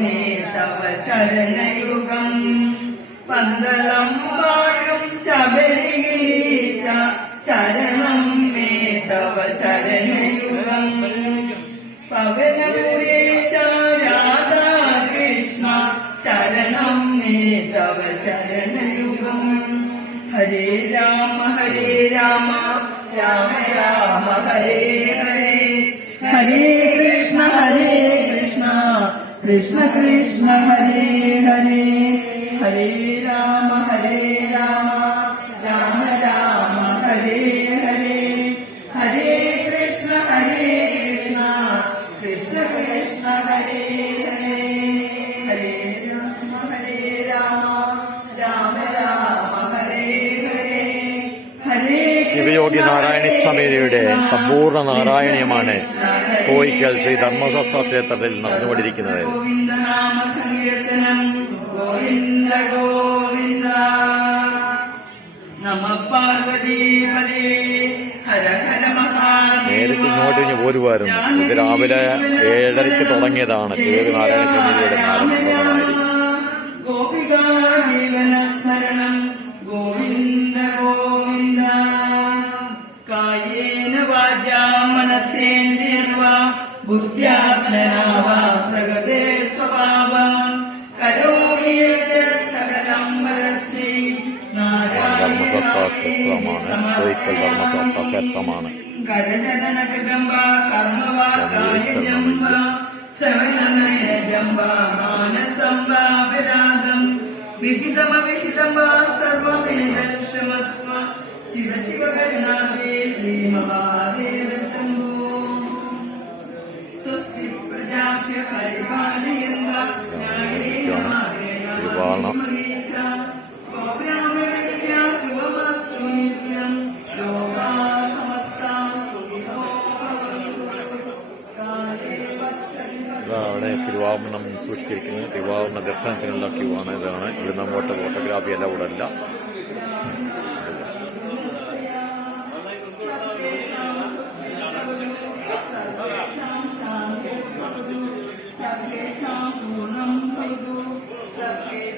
May തവ ചരണയുഗം പന്തളം വാഴും ശബരിഗിരീശ ശരണം മേ തവ ചരണയുഗം പവനപുരേശ രാധാകൃഷ്ണ ശരണം മേ തവ ശരണയുഗം ഹരേ രാമ ഹരേ രാമ രാമ രാമ ഹരേ ഹരേ. ഹരേ കൃഷ്ണ കൃഷ്ണ ഹരേ ഹരേ. ഹരേ രാമ ഹരേ ശിവയോഗി നാരായണ സമിതിയുടെ സമ്പൂർണ നാരായണീയമാണ് കോയിക്കൽ ശ്രീ ധർമ്മശാസ്ത്ര ക്ഷേത്രത്തിൽ നടന്നുകൊണ്ടിരിക്കുന്നത്. നേരിട്ട് ഇങ്ങോട്ട് ഇനി പോരുമായിരുന്നു ഇത് രാവിലെ ഏഴരയ്ക്ക് തുടങ്ങിയതാണ് ശിവയോഗി നാരായണ സമിതിയുടെ നാരായണ ഗോപികാ സ്മരണം ഗോവിന്ദ വാചാ മനസേന്ദ്രിയർവാ ബുദ്ധ്യാത്മനാവ പ്രകൃതേ സ്വഭാവ. കരോമി സകലം പരസ്മൈ ധർമ്മശാസ്ത്ര ക്ഷേത്രമാണ് കോയിക്കൽ ധർമ്മശാസ്ത്ര ക്ഷേത്രമാണ് കരചരണകൃതംബ കർമ്മവാർത്തായജംബ ശ്രവണനയജംബ മാനസംബാപരാധം വിഹിതമവിഹിതം വാ ഇതാ അവിടെ തിരുവാഭരണം സൂക്ഷിച്ചിരിക്കുന്നത്. തിരുവാഭരണ ദർശനത്തിനുള്ള ക്യൂ ആണ് ഇതാണ്. ഇവിടുന്ന് അങ്ങോട്ട് ഫോട്ടോഗ്രാഫി എല്ലാം ഇവിടെ അല്ല. Amen.